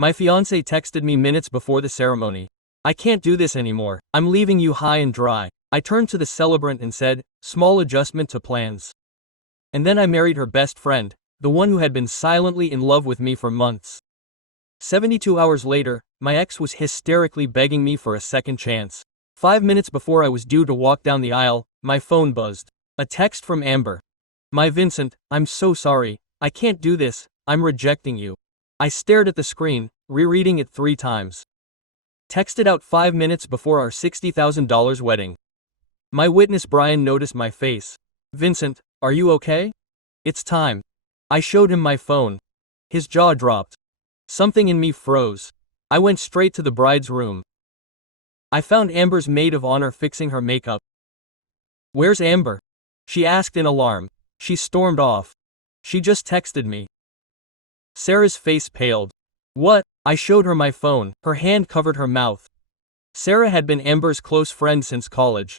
My fiancé texted me minutes before the ceremony. I can't do this anymore. I'm leaving you high and dry. I turned to the celebrant and said, small adjustment to plans. And then I married her best friend, the one who had been silently in love with me for months. 72 hours later, my ex was hysterically begging me for a second chance. 5 minutes before I was due to walk down the aisle, my phone buzzed. A text from Amber. My Vincent, I'm so sorry. I can't do this. I'm rejecting you. I stared at the screen, rereading it 3 times. Texted out 5 minutes before our $60,000 wedding. My witness Brian noticed my face. Vincent, are you okay? It's time. I showed him my phone. His jaw dropped. Something in me froze. I went straight to the bride's room. I found Amber's maid of honor fixing her makeup. Where's Amber? She asked in alarm. She stormed off. She just texted me. Sarah's face paled. What? I showed her my phone. Her hand covered her mouth. Sarah had been Amber's close friend since college.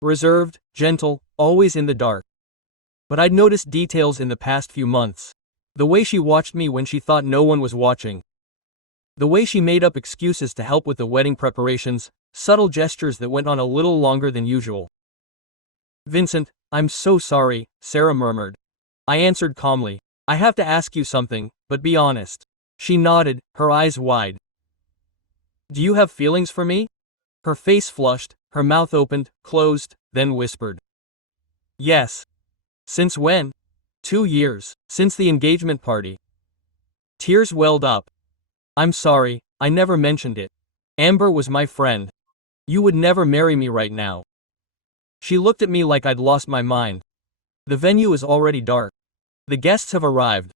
Reserved, gentle, always in the dark. But I'd noticed details in the past few months. The way she watched me when she thought no one was watching. The way she made up excuses to help with the wedding preparations, subtle gestures that went on a little longer than usual. Vincent, I'm so sorry, Sarah murmured. I answered calmly. I have to ask you something, but be honest. She nodded, her eyes wide. Do you have feelings for me? Her face flushed, her mouth opened, closed, then whispered. Yes. Since when? 2 years, since the engagement party. Tears welled up. I'm sorry, I never mentioned it. Amber was my friend. You would never marry me right now. She looked at me like I'd lost my mind. The venue is already dark. The guests have arrived.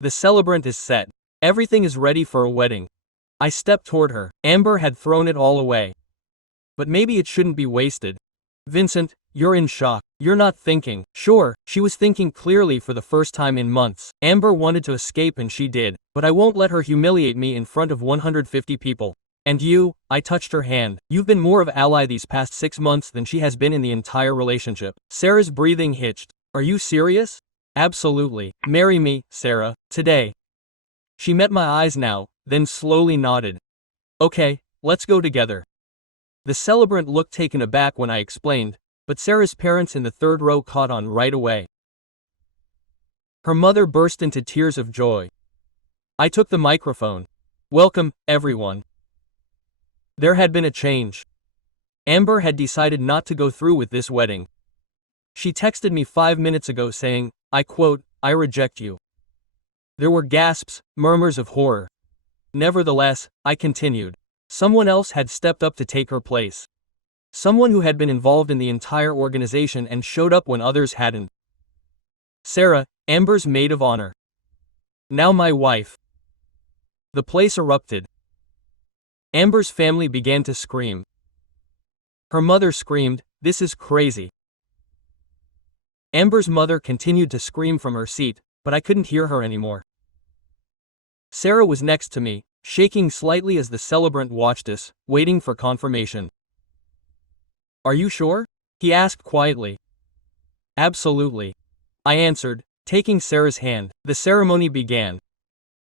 The celebrant is set. Everything is ready for a wedding. I stepped toward her. Amber had thrown it all away. But maybe it shouldn't be wasted. Vincent, you're in shock. You're not thinking. Sure, she was thinking clearly for the first time in months. Amber wanted to escape and she did, but I won't let her humiliate me in front of 150 people. And you, I touched her hand. You've been more of an ally these past 6 months than she has been in the entire relationship. Sarah's breathing hitched. Are you serious? Absolutely. Marry me, Sarah, today. She met my eyes now, then slowly nodded. Okay, let's go together. The celebrant looked taken aback when I explained, but Sarah's parents in the 3rd row caught on right away. Her mother burst into tears of joy. I took the microphone. Welcome, everyone. There had been a change. Amber had decided not to go through with this wedding. She texted me 5 minutes ago saying, I quote, I reject you. There were gasps, murmurs of horror. Nevertheless, I continued. Someone else had stepped up to take her place. Someone who had been involved in the entire organization and showed up when others hadn't. Sarah, Amber's maid of honor. Now my wife. The place erupted. Amber's family began to scream. Her mother screamed, this is crazy. Amber's mother continued to scream from her seat, but I couldn't hear her anymore. Sarah was next to me, shaking slightly as the celebrant watched us, waiting for confirmation. Are you sure? He asked quietly. Absolutely. I answered, taking Sarah's hand. The ceremony began.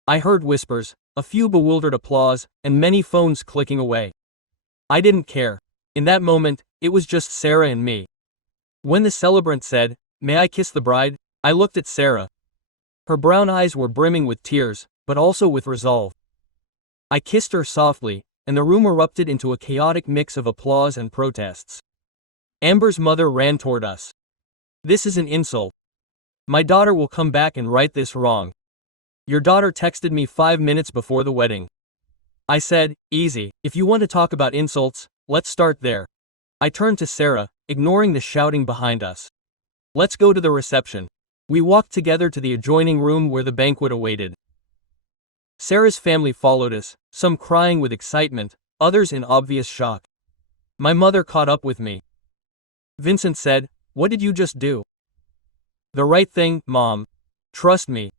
I heard whispers, a few bewildered applause, and many phones clicking away. I didn't care. In that moment, it was just Sarah and me. When the celebrant said, "May I kiss the bride?" I looked at Sarah. Her brown eyes were brimming with tears, but also with resolve. I kissed her softly, and the room erupted into a chaotic mix of applause and protests. Amber's mother ran toward us. This is an insult. My daughter will come back and right this wrong. Your daughter texted me 5 minutes before the wedding. I said, easy, if you want to talk about insults, let's start there. I turned to Sarah, ignoring the shouting behind us. Let's go to the reception. We walked together to the adjoining room where the banquet awaited. Sarah's family followed us, some crying with excitement, others in obvious shock. My mother caught up with me. Vincent said, "What did you just do?" "The right thing, Mom. Trust me."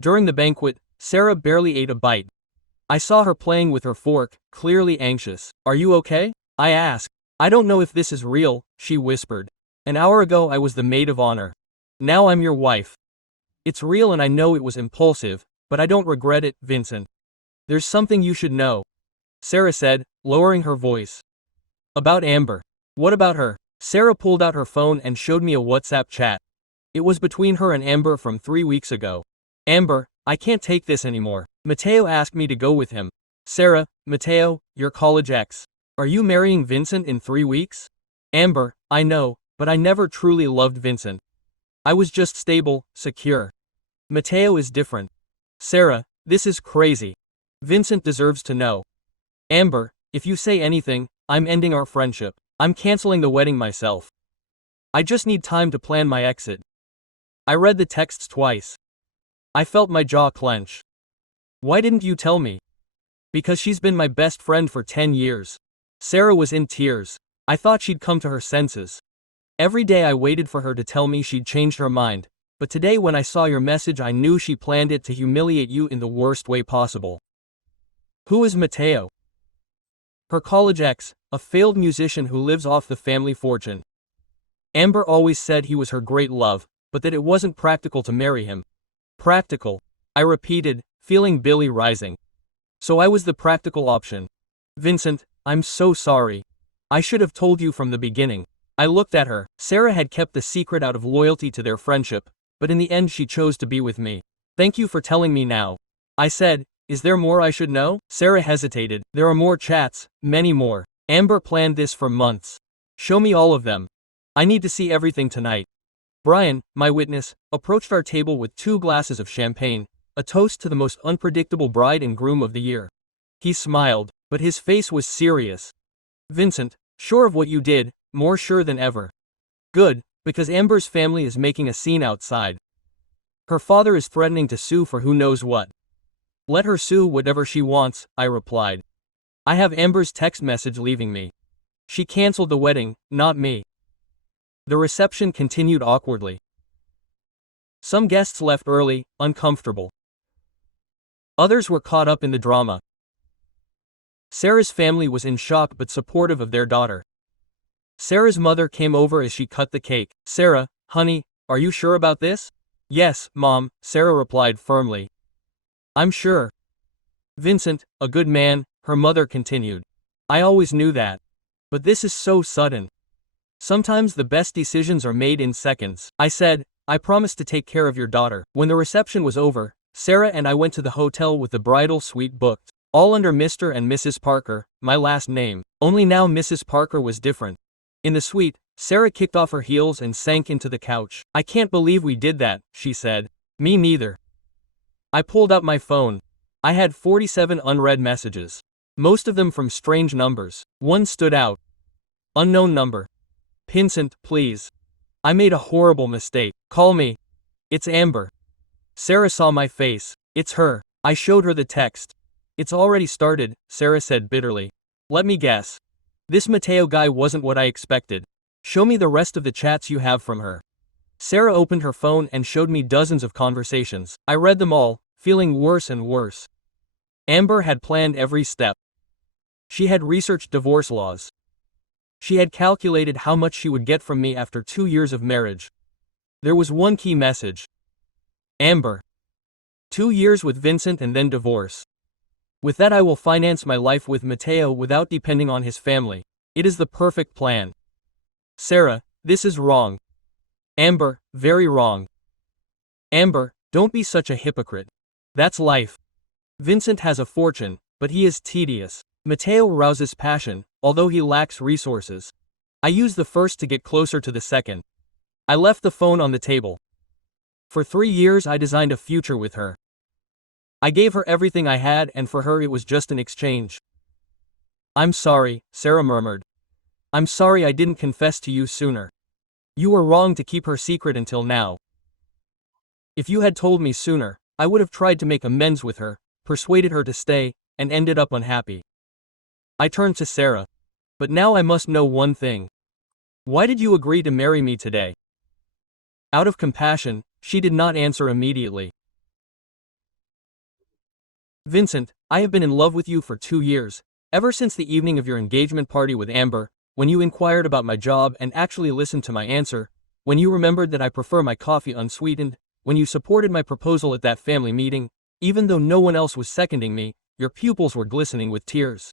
During the banquet, Sarah barely ate a bite. I saw her playing with her fork, clearly anxious. "Are you okay?" I asked. "I don't know if this is real," she whispered. "An hour ago I was the maid of honor. Now I'm your wife. It's real and I know it was impulsive, but I don't regret it, Vincent. There's something you should know, Sarah said, lowering her voice. About Amber. What about her? Sarah pulled out her phone and showed me a WhatsApp chat. It was between her and Amber from 3 weeks ago. Amber, I can't take this anymore. Mateo asked me to go with him. Sarah, Mateo, your college ex. Are you marrying Vincent in 3 weeks? Amber, I know, but I never truly loved Vincent. I was just stable, secure. Mateo is different. Sarah, this is crazy. Vincent deserves to know. Amber, if you say anything, I'm ending our friendship. I'm canceling the wedding myself. I just need time to plan my exit. I read the texts twice. I felt my jaw clench. Why didn't you tell me? Because she's been my best friend for 10 years. Sarah was in tears. I thought she'd come to her senses. Every day I waited for her to tell me she'd changed her mind, but today when I saw your message I knew she planned it to humiliate you in the worst way possible. Who is Mateo? Her college ex, a failed musician who lives off the family fortune. Amber always said he was her great love, but that it wasn't practical to marry him. Practical, I repeated, feeling Billy rising. So I was the practical option. Vincent, I'm so sorry. I should have told you from the beginning. I looked at her. Sarah had kept the secret out of loyalty to their friendship, but in the end she chose to be with me. Thank you for telling me now. I said, is there more I should know? Sarah hesitated. There are more chats, many more. Amber planned this for months. Show me all of them. I need to see everything tonight. Brian, my witness, approached our table with 2 glasses of champagne, a toast to the most unpredictable bride and groom of the year. He smiled, but his face was serious. Vincent, sure of what you did, more sure than ever. Good, because Amber's family is making a scene outside. Her father is threatening to sue for who knows what. Let her sue whatever she wants, I replied. I have Amber's text message leaving me. She canceled the wedding, not me. The reception continued awkwardly. Some guests left early, uncomfortable. Others were caught up in the drama. Sarah's family was in shock but supportive of their daughter. Sarah's mother came over as she cut the cake. Sarah, honey, are you sure about this? Yes, Mom, Sarah replied firmly. I'm sure. Vincent, a good man, her mother continued. I always knew that. But this is so sudden. Sometimes the best decisions are made in seconds. I said, I promise to take care of your daughter. When the reception was over, Sarah and I went to the hotel with the bridal suite booked. All under Mr. and Mrs. Parker, my last name. Only now Mrs. Parker was different. In the suite, Sarah kicked off her heels and sank into the couch. I can't believe we did that, she said. Me neither. I pulled out my phone. I had 47 unread messages. Most of them from strange numbers. One stood out. Unknown number. Vincent, please. I made a horrible mistake. Call me. It's Amber. Sarah saw my face. It's her. I showed her the text. It's already started, Sarah said bitterly. Let me guess. This Mateo guy wasn't what I expected. Show me the rest of the chats you have from her. Sarah opened her phone and showed me dozens of conversations. I read them all, feeling worse and worse. Amber had planned every step. She had researched divorce laws. She had calculated how much she would get from me after 2 years of marriage. There was one key message. Amber. 2 years with Vincent and then divorce. With that I will finance my life with Mateo without depending on his family. It is the perfect plan. Sarah, this is wrong. Amber, very wrong. Amber, don't be such a hypocrite. That's life. Vincent has a fortune, but he is tedious. Mateo rouses passion, although he lacks resources. I use the first to get closer to the second. I left the phone on the table. For 3 years I designed a future with her. I gave her everything I had and for her it was just an exchange. I'm sorry, Sarah murmured. I'm sorry I didn't confess to you sooner. You were wrong to keep her secret until now. If you had told me sooner, I would have tried to make amends with her, persuaded her to stay, and ended up unhappy. I turned to Sarah. But now I must know one thing. Why did you agree to marry me today? Out of compassion, she did not answer immediately. Vincent, I have been in love with you for 2 years, ever since the evening of your engagement party with Amber, when you inquired about my job and actually listened to my answer, when you remembered that I prefer my coffee unsweetened, when you supported my proposal at that family meeting, Even though no one else was seconding me, your pupils were glistening with tears.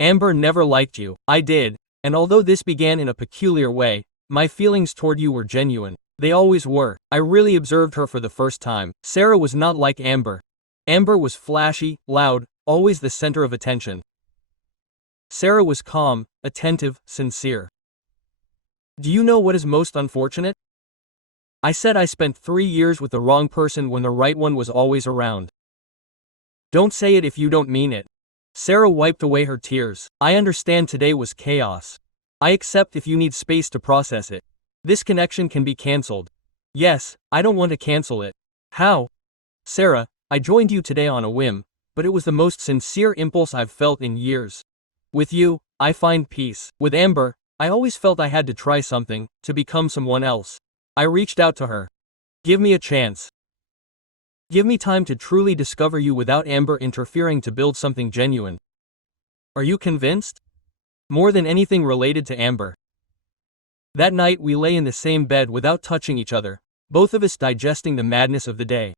Amber never liked you. I did, and although this began in a peculiar way, my feelings toward you were genuine. They always were. I really observed her for the first time. Sarah was not like Amber. Amber was flashy, loud, always the center of attention. Sarah was calm, attentive, sincere. Do you know what is most unfortunate? I said I spent 3 years with the wrong person when the right one was always around. Don't say it if you don't mean it. Sarah wiped away her tears. I understand today was chaos. I accept if you need space to process it. This connection can be cancelled. Yes, I don't want to cancel it. How? Sarah, I joined you today on a whim, but it was the most sincere impulse I've felt in years. With you, I find peace. With Amber, I always felt I had to try something, to become someone else. I reached out to her. Give me a chance. Give me time to truly discover you without Amber interfering to build something genuine. Are you convinced? More than anything related to Amber. That night we lay in the same bed without touching each other, both of us digesting the madness of the day.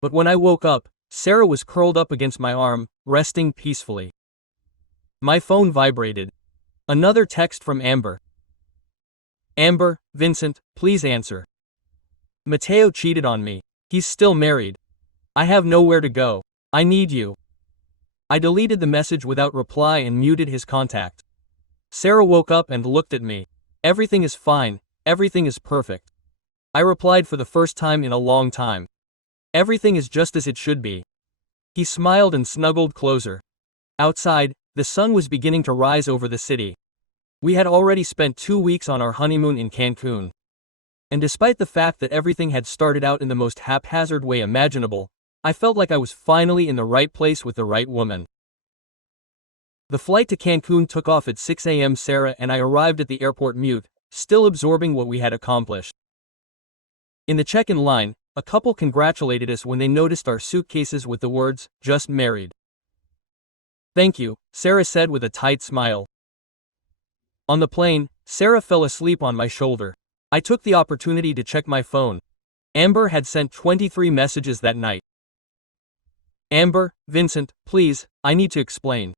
But when I woke up, Sarah was curled up against my arm, resting peacefully. My phone vibrated. Another text from Amber. Amber, Vincent, please answer. Mateo cheated on me. He's still married. I have nowhere to go. I need you. I deleted the message without reply and muted his contact. Sarah woke up and looked at me. Everything is fine, everything is perfect. I replied for the first time in a long time. Everything is just as it should be. He smiled and snuggled closer. Outside, the sun was beginning to rise over the city. We had already spent 2 weeks on our honeymoon in Cancun. And despite the fact that everything had started out in the most haphazard way imaginable, I felt like I was finally in the right place with the right woman. The flight to Cancun took off at 6 a.m. Sarah and I arrived at the airport mute, still absorbing what we had accomplished. In the check-in line, a couple congratulated us when they noticed our suitcases with the words, "Just married." Thank you, Sarah said with a tight smile. On the plane, Sarah fell asleep on my shoulder. I took the opportunity to check my phone. Amber had sent 23 messages that night. Amber, Vincent, please, I need to explain.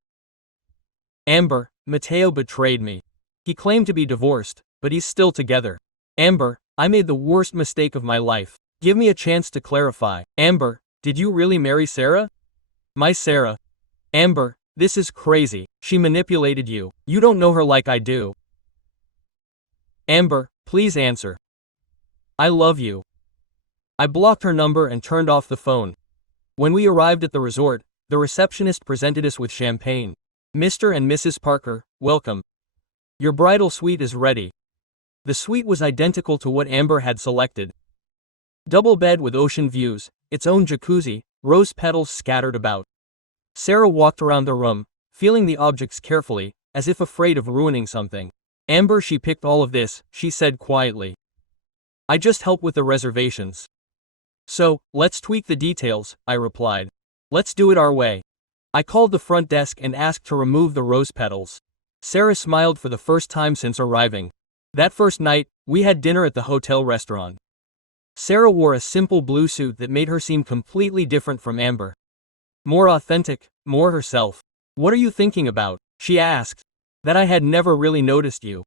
Amber, Mateo betrayed me. He claimed to be divorced, but he's still together. Amber, I made the worst mistake of my life. Give me a chance to clarify. Amber, did you really marry Sarah? My Sarah. Amber, this is crazy. She manipulated you. You don't know her like I do. Amber, please answer. I love you. I blocked her number and turned off the phone. When we arrived at the resort, the receptionist presented us with champagne. Mr. and Mrs. Parker, welcome. Your bridal suite is ready. The suite was identical to what Amber had selected. Double bed with ocean views, its own jacuzzi, rose petals scattered about. Sarah walked around the room, feeling the objects carefully, as if afraid of ruining something. Amber, she picked all of this, she said quietly. I just help with the reservations. So, let's tweak the details, I replied. Let's do it our way. I called the front desk and asked to remove the rose petals. Sarah smiled for the first time since arriving. That first night, we had dinner at the hotel restaurant. Sarah wore a simple blue suit that made her seem completely different from Amber. More authentic, more herself. What are you thinking about? She asked. That I had never really noticed you.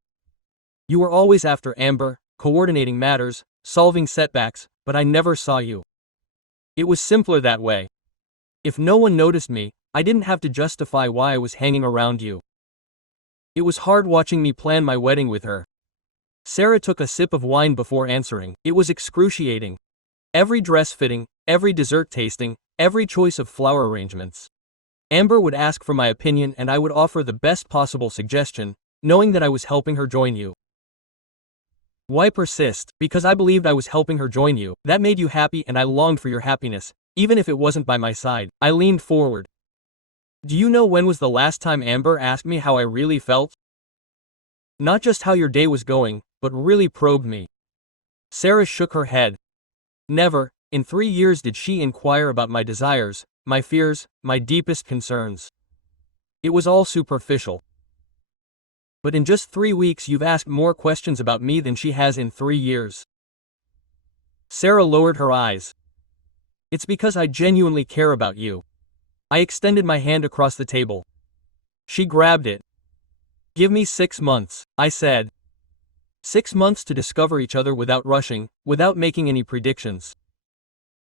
You were always after Amber, coordinating matters, solving setbacks, but I never saw you. It was simpler that way. If no one noticed me, I didn't have to justify why I was hanging around you. It was hard watching me plan my wedding with her. Sarah took a sip of wine before answering. It was excruciating. Every dress fitting, every dessert tasting, every choice of flower arrangements. Amber would ask for my opinion and I would offer the best possible suggestion, knowing that I was helping her join you. Why persist? Because I believed I was helping her join you. That made you happy and I longed for your happiness, even if it wasn't by my side. I leaned forward. Do you know when was the last time Amber asked me how I really felt? Not just how your day was going, but really probed me. Sarah shook her head. Never, in 3 years did she inquire about my desires, my fears, my deepest concerns. It was all superficial. But in just 3 weeks you've asked more questions about me than she has in 3 years. Sarah lowered her eyes. It's because I genuinely care about you. I extended my hand across the table. She grabbed it. Give me 6 months, I said. 6 months to discover each other without rushing, without making any predictions.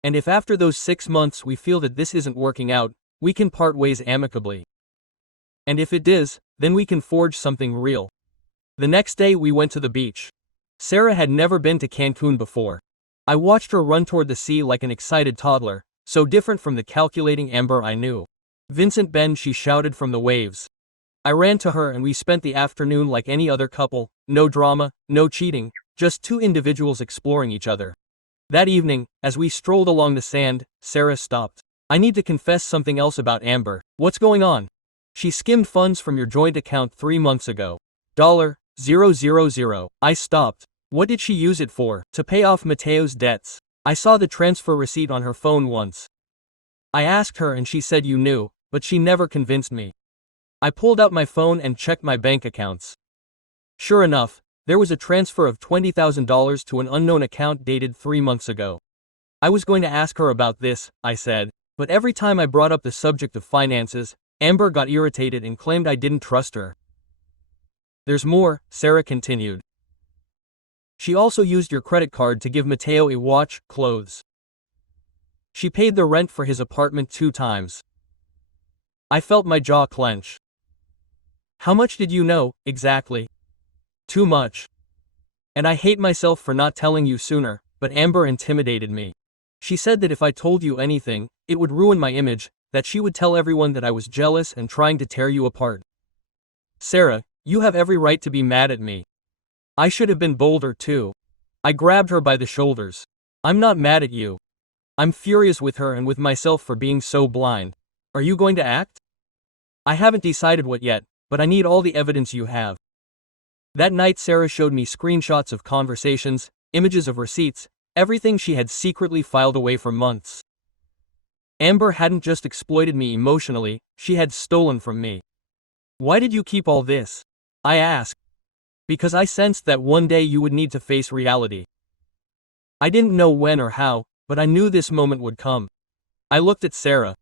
And if after those 6 months we feel that this isn't working out, we can part ways amicably. And if it does, then we can forge something real. The next day we went to the beach. Sarah had never been to Cancun before. I watched her run toward the sea like an excited toddler, so different from the calculating Amber I knew. Vincent Ben, she shouted from the waves. I ran to her and we spent the afternoon like any other couple, no drama, no cheating, just two individuals exploring each other. That evening, as we strolled along the sand, Sarah stopped. I need to confess something else about Amber. What's going on? She skimmed funds from your joint account 3 months ago. $000. I stopped. What did she use it for? To pay off Mateo's debts. I saw the transfer receipt on her phone once. I asked her and she said you knew, but she never convinced me. I pulled out my phone and checked my bank accounts. Sure enough, there was a transfer of $20,000 to an unknown account dated 3 months ago. I was going to ask her about this, I said, but every time I brought up the subject of finances, Amber got irritated and claimed I didn't trust her. There's more, Sarah continued. She also used your credit card to give Mateo a watch, clothes. She paid the rent for his apartment 2 times. I felt my jaw clench. How much did you know, exactly? Too much. And I hate myself for not telling you sooner, but Amber intimidated me. She said that if I told you anything, it would ruin my image, that she would tell everyone that I was jealous and trying to tear you apart. Sarah, you have every right to be mad at me. I should have been bolder too. I grabbed her by the shoulders. I'm not mad at you. I'm furious with her and with myself for being so blind. Are you going to act? I haven't decided what yet, but I need all the evidence you have. That night Sarah showed me screenshots of conversations, images of receipts, everything she had secretly filed away for months. Amber hadn't just exploited me emotionally, she had stolen from me. Why did you keep all this? I asked. Because I sensed that one day you would need to face reality. I didn't know when or how, but I knew this moment would come. I looked at Sarah.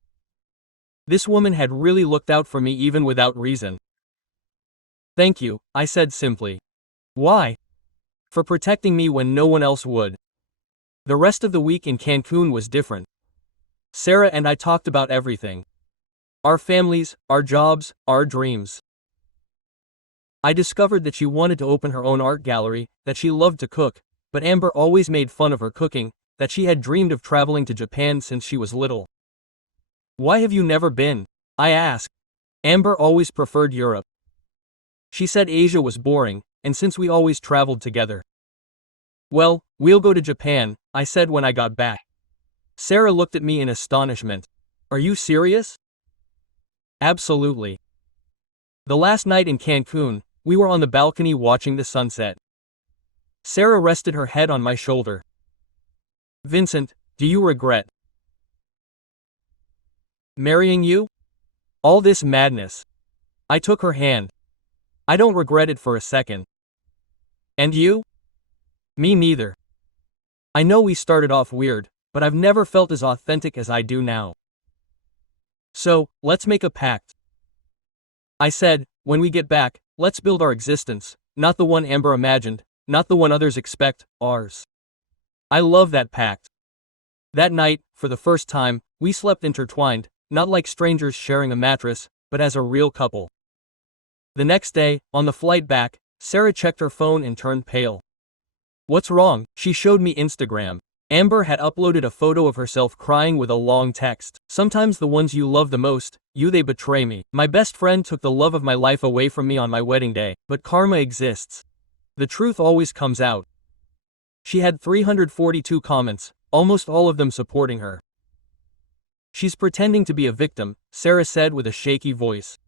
This woman had really looked out for me even without reason. Thank you, I said simply. Why? For protecting me when no one else would. The rest of the week in Cancun was different. Sarah and I talked about everything. Our families, our jobs, our dreams. I discovered that she wanted to open her own art gallery, that she loved to cook, but Amber always made fun of her cooking, that she had dreamed of traveling to Japan since she was little. Why have you never been? I asked. Amber always preferred Europe. She said Asia was boring, and since we always traveled together. Well, we'll go to Japan, I said when I got back. Sarah looked at me in astonishment. Are you serious? Absolutely. The last night in Cancun, we were on the balcony watching the sunset. Sarah rested her head on my shoulder. Vincent, do you regret marrying you? All this madness. I took her hand. I don't regret it for a second. And you? Me neither. I know we started off weird, but I've never felt as authentic as I do now. So, let's make a pact. I said, when we get back, let's build our existence, not the one Amber imagined, not the one others expect, ours. I love that pact. That night, for the first time, we slept intertwined, not like strangers sharing a mattress, but as a real couple. The next day, on the flight back, Sarah checked her phone and turned pale. What's wrong? She showed me Instagram. Amber had uploaded a photo of herself crying with a long text. Sometimes the ones you love the most, they betray me. My best friend took the love of my life away from me on my wedding day, but karma exists. The truth always comes out. She had 342 comments, almost all of them supporting her. She's pretending to be a victim, Sarah said with a shaky voice.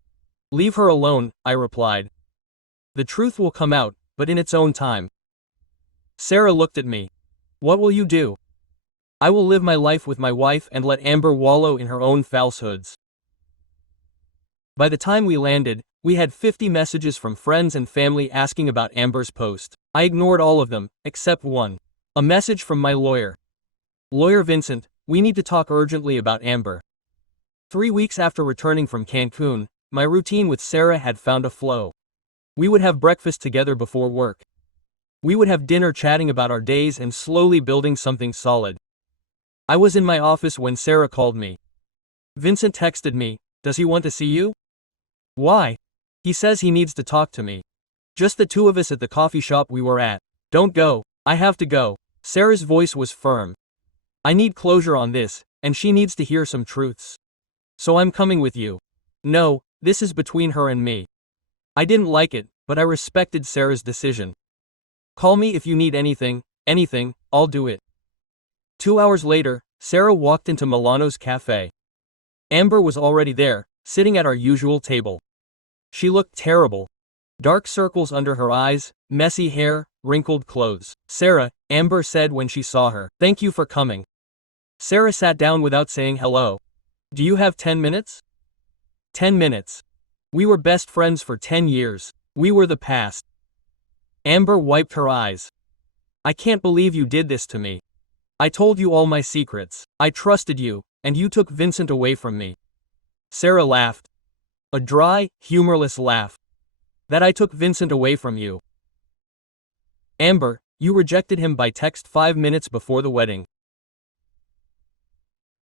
Leave her alone, I replied. The truth will come out, but in its own time. Sarah looked at me. What will you do? I will live my life with my wife and let Amber wallow in her own falsehoods. By the time we landed, we had 50 messages from friends and family asking about Amber's post. I ignored all of them, except one. A message from my lawyer. Lawyer Vincent, we need to talk urgently about Amber. 3 weeks after returning from Cancun, my routine with Sarah had found a flow. We would have breakfast together before work. We would have dinner chatting about our days and slowly building something solid. I was in my office when Sarah called me. Vincent texted me, "Does he want to see you?" "Why?" "He says he needs to talk to me. Just the two of us at the coffee shop we were at." "Don't go, I have to go." Sarah's voice was firm. "I need closure on this, and she needs to hear some truths. So I'm coming with you." "No, this is between her and me." I didn't like it, but I respected Sarah's decision. "Call me if you need anything, I'll do it." 2 hours later, Sarah walked into Milano's cafe. Amber was already there, sitting at our usual table. She looked terrible. Dark circles under her eyes, messy hair, wrinkled clothes. "Sarah," Amber said when she saw her, "thank you for coming." Sarah sat down without saying hello. "Do you have 10 minutes? 10 minutes. We were best friends for 10 years. We were the past." Amber wiped her eyes. "I can't believe you did this to me. I told you all my secrets. I trusted you, and you took Vincent away from me." Sarah laughed. A dry, humorless laugh. "That I took Vincent away from you. Amber, you rejected him by text 5 minutes before the wedding."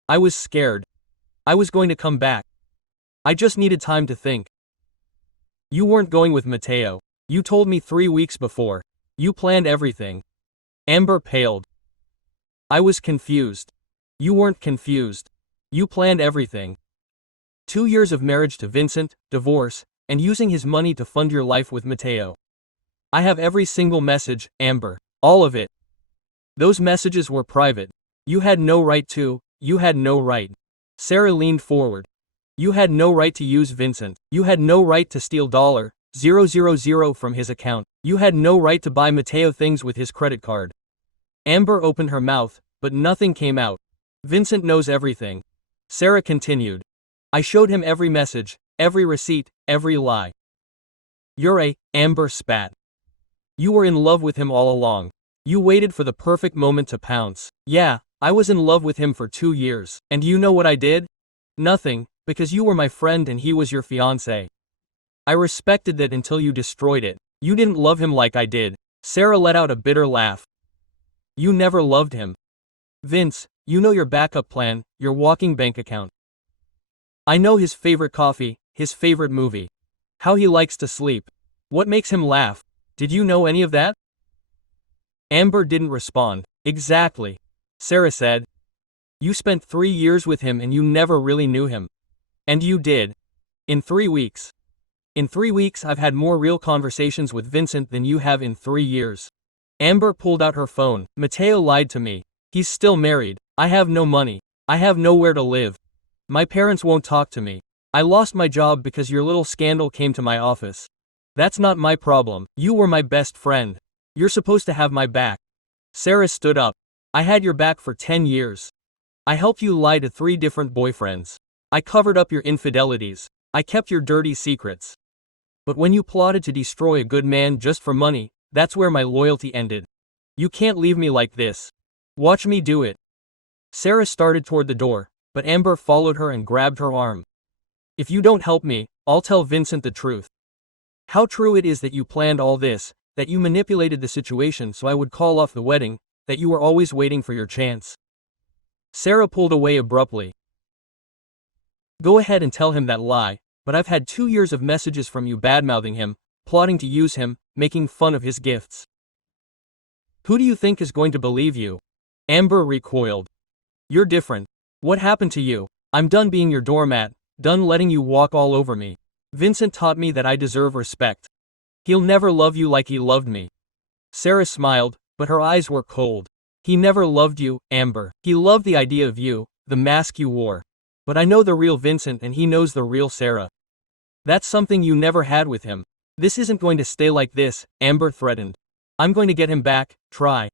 I was scared. I was going to come back. I just needed time to think. "You weren't going with Mateo. You told me 3 weeks before. You planned everything." Amber paled. I was confused. "You weren't confused. You planned everything. 2 years of marriage to Vincent, divorce, and using his money to fund your life with Mateo. I have every single message, Amber. All of it. Those messages were private. You had no right to, you had no right." Sarah leaned forward. "You had no right to use Vincent. You had no right to steal $000 from his account. You had no right to buy Mateo things with his credit card." Amber opened her mouth, but nothing came out. "Vincent knows everything." Sarah continued. "I showed him every message, every receipt, every lie." Amber spat. "You were in love with him all along. You waited for the perfect moment to pounce." "Yeah, I was in love with him for 2 years. And you know what I did? Nothing, because you were my friend and he was your fiancé. I respected that until you destroyed it. You didn't love him like I did." Sarah let out a bitter laugh. "You never loved him. Vince, you know your backup plan, your walking bank account. I know his favorite coffee, his favorite movie. How he likes to sleep. What makes him laugh. Did you know any of that?" Amber didn't respond. "Exactly," Sarah said. "You spent 3 years with him and you never really knew him. And you did. In 3 weeks. In 3 weeks I've had more real conversations with Vincent than you have in 3 years." Amber pulled out her phone. "Mateo lied to me. He's still married. I have no money. I have nowhere to live. My parents won't talk to me. I lost my job because your little scandal came to my office. That's not my problem. You were my best friend. You're supposed to have my back." Sarah stood up. "I had your back for 10 years. I helped you lie to 3 different boyfriends. I covered up your infidelities. I kept your dirty secrets. But when you plotted to destroy a good man just for money, that's where my loyalty ended. You can't leave me like this. Watch me do it." Sarah started toward the door, but Amber followed her and grabbed her arm. "If you don't help me, I'll tell Vincent the truth. How true it is that you planned all this, that you manipulated the situation so I would call off the wedding, that you were always waiting for your chance." Sarah pulled away abruptly. "Go ahead and tell him that lie, but I've had 2 years of messages from you badmouthing him, plotting to use him, making fun of his gifts. Who do you think is going to believe you?" Amber recoiled. "You're different. What happened to you? I'm done being your doormat, done letting you walk all over me. Vincent taught me that I deserve respect. He'll never love you like he loved me." Sarah smiled, but her eyes were cold. "He never loved you, Amber. He loved the idea of you, the mask you wore. But I know the real Vincent and he knows the real Sarah. That's something you never had with him. This isn't going to stay like this," Amber threatened. "I'm going to get him back, try.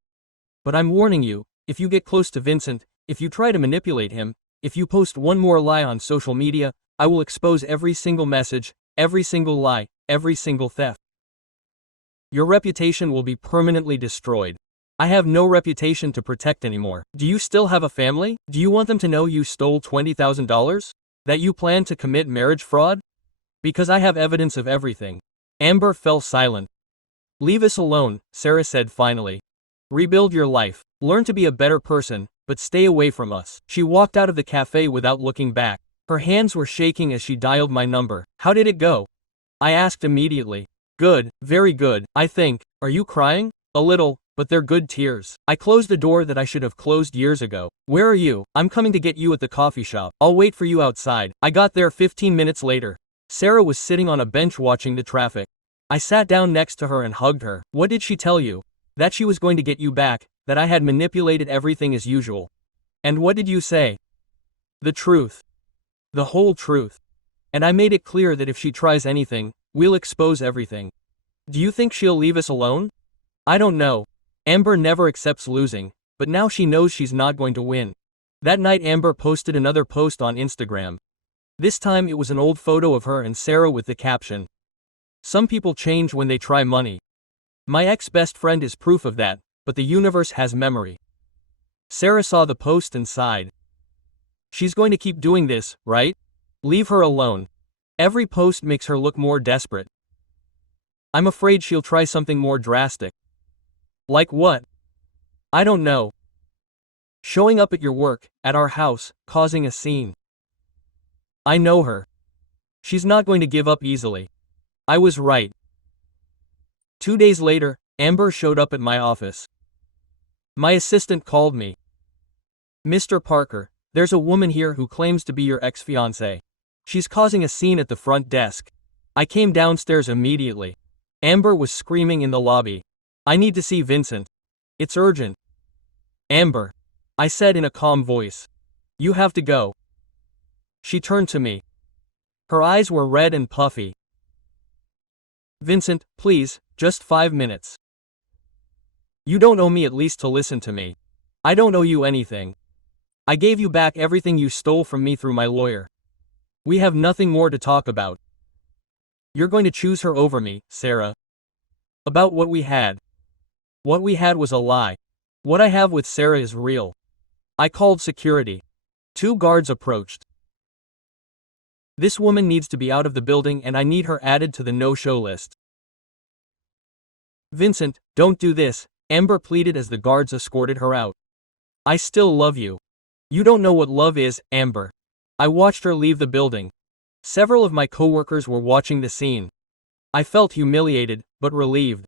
But I'm warning you, if you get close to Vincent, if you try to manipulate him, if you post one more lie on social media, I will expose every single message, every single lie, every single theft. Your reputation will be permanently destroyed. I have no reputation to protect anymore. Do you still have a family? Do you want them to know you stole $20,000? That you plan to commit marriage fraud? Because I have evidence of everything." Amber fell silent. "Leave us alone," Sarah said finally. "Rebuild your life. Learn to be a better person, but stay away from us." She walked out of the cafe without looking back. Her hands were shaking as she dialed my number. "How did it go?" I asked immediately. "Good, very good, I think. Are you crying?" "A little, but they're good tears. I closed a door that I should have closed years ago." "Where are you?" "I'm coming to get you at the coffee shop. I'll wait for you outside." I got there 15 minutes later. Sarah was sitting on a bench watching the traffic. I sat down next to her and hugged her. "What did she tell you?" "That she was going to get you back, that I had manipulated everything as usual." "And what did you say?" "The truth. The whole truth. And I made it clear that if she tries anything, we'll expose everything." "Do you think she'll leave us alone?" "I don't know. Amber never accepts losing, but now she knows she's not going to win." That night Amber posted another post on Instagram. This time it was an old photo of her and Sarah with the caption, "Some people change when they try money. My ex-best friend is proof of that, but the universe has memory." Sarah saw the post and sighed. "She's going to keep doing this, right? Leave her alone. Every post makes her look more desperate. I'm afraid she'll try something more drastic." "Like what?" "I don't know. Showing up at your work, at our house, causing a scene." "I know her. She's not going to give up easily." I was right. 2 days later, Amber showed up at my office. My assistant called me. "Mr. Parker, there's a woman here who claims to be your ex-fiancée. She's causing a scene at the front desk." I came downstairs immediately. Amber was screaming in the lobby. "I need to see Vincent. It's urgent." "Amber," I said in a calm voice. "You have to go." She turned to me. Her eyes were red and puffy. "Vincent, please, just 5 minutes. You don't owe me at least to listen to me. I don't owe you anything. I gave you back everything you stole from me through my lawyer. We have nothing more to talk about. You're going to choose her over me, Sarah. About what we had. What we had was a lie. What I have with Sarah is real." I called security. 2 guards approached. "This woman needs to be out of the building and I need her added to the no-show list." "Vincent, don't do this," Amber pleaded as the guards escorted her out. "I still love you. You don't know what love is, Amber." I watched her leave the building. Several of my coworkers were watching the scene. I felt humiliated, but relieved.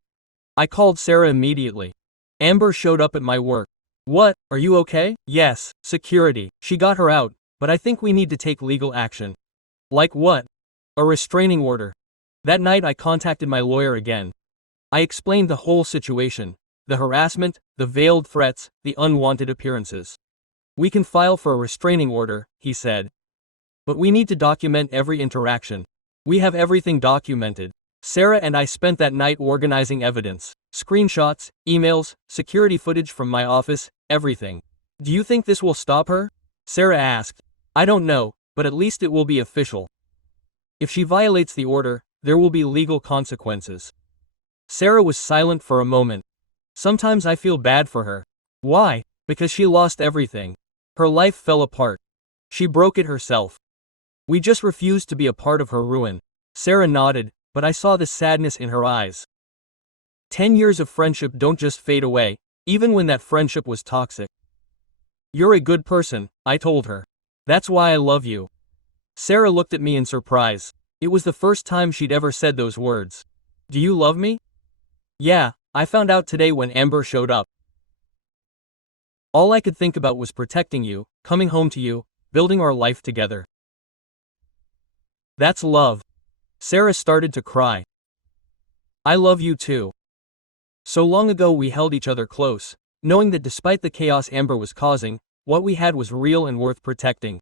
I called Sarah immediately. Amber showed up at my work. "What, are you okay?" "Yes, security." "She got her out, but I think we need to take legal action." "Like what?" "A restraining order." That night I contacted my lawyer again. I explained the whole situation, the harassment, the veiled threats, the unwanted appearances. "We can file for a restraining order," he said. "But we need to document every interaction." "We have everything documented." Sarah and I spent that night organizing evidence. Screenshots, emails, security footage from my office, everything. "Do you think this will stop her?" Sarah asked. "I don't know, but at least it will be official. If she violates the order, there will be legal consequences." Sarah was silent for a moment. "Sometimes I feel bad for her." "Why?" "Because she lost everything. Her life fell apart. She broke it herself. We just refused to be a part of her ruin." Sarah nodded, but I saw the sadness in her eyes. 10 years of friendship don't just fade away, even when that friendship was toxic. "You're a good person," I told her. "That's why I love you." Sarah looked at me in surprise. It was the first time she'd ever said those words. "Do you love me?" "Yeah, I found out today when Amber showed up. All I could think about was protecting you, coming home to you, building our life together." "That's love." Sarah started to cry. "I love you too. So long ago we held each other close, knowing that despite the chaos Amber was causing, what we had was real and worth protecting."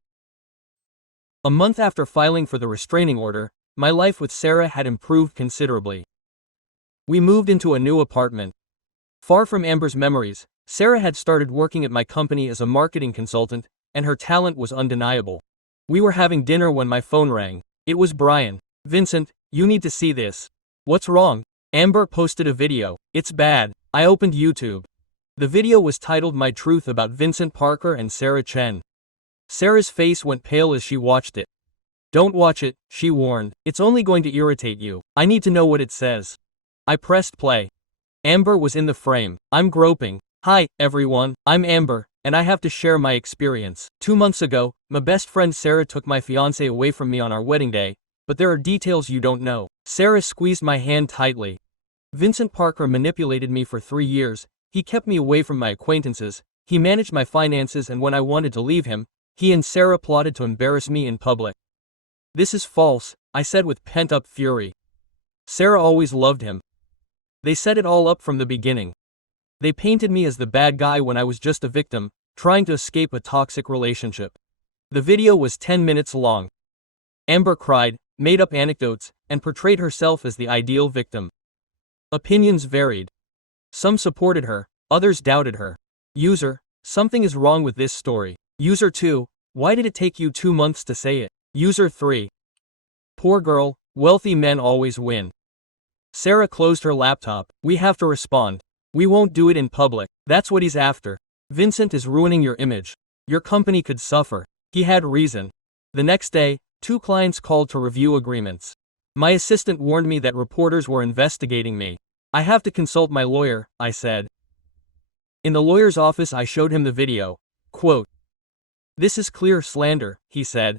A month after filing for the restraining order, my life with Sarah had improved considerably. We moved into a new apartment. Far from Amber's memories, Sarah had started working at my company as a marketing consultant, and her talent was undeniable. We were having dinner when my phone rang. It was Brian. "Vincent, you need to see this." "What's wrong?" "Amber posted a video. It's bad." I opened YouTube. The video was titled My Truth about Vincent Parker and Sarah Chen. Sarah's face went pale as she watched it. Don't watch it, she warned. It's only going to irritate you. I need to know what it says. I pressed play. Amber was in the frame. I'm groping. Hi, everyone, I'm Amber, and I have to share my experience. 2 months ago, my best friend Sarah took my fiancé away from me on our wedding day, but there are details you don't know. Sarah squeezed my hand tightly. Vincent Parker manipulated me for 3 years. He kept me away from my acquaintances, he managed my finances, and when I wanted to leave him, he and Sarah plotted to embarrass me in public. This is false, I said with pent-up fury. Sarah always loved him. They set it all up from the beginning. They painted me as the bad guy when I was just a victim, trying to escape a toxic relationship. The video was 10 minutes long. Amber cried, made up anecdotes, and portrayed herself as the ideal victim. Opinions varied. Some supported her, others doubted her. User, something is wrong with this story. User 2, why did it take you 2 months to say it? User 3, poor girl, wealthy men always win. Sarah closed her laptop. We have to respond. We won't do it in public. That's what he's after. Vincent is ruining your image. Your company could suffer. He had reason. The next day, 2 clients called to review agreements. My assistant warned me that reporters were investigating me. I have to consult my lawyer, I said. In the lawyer's office I showed him the video. Quote, this is clear slander, he said.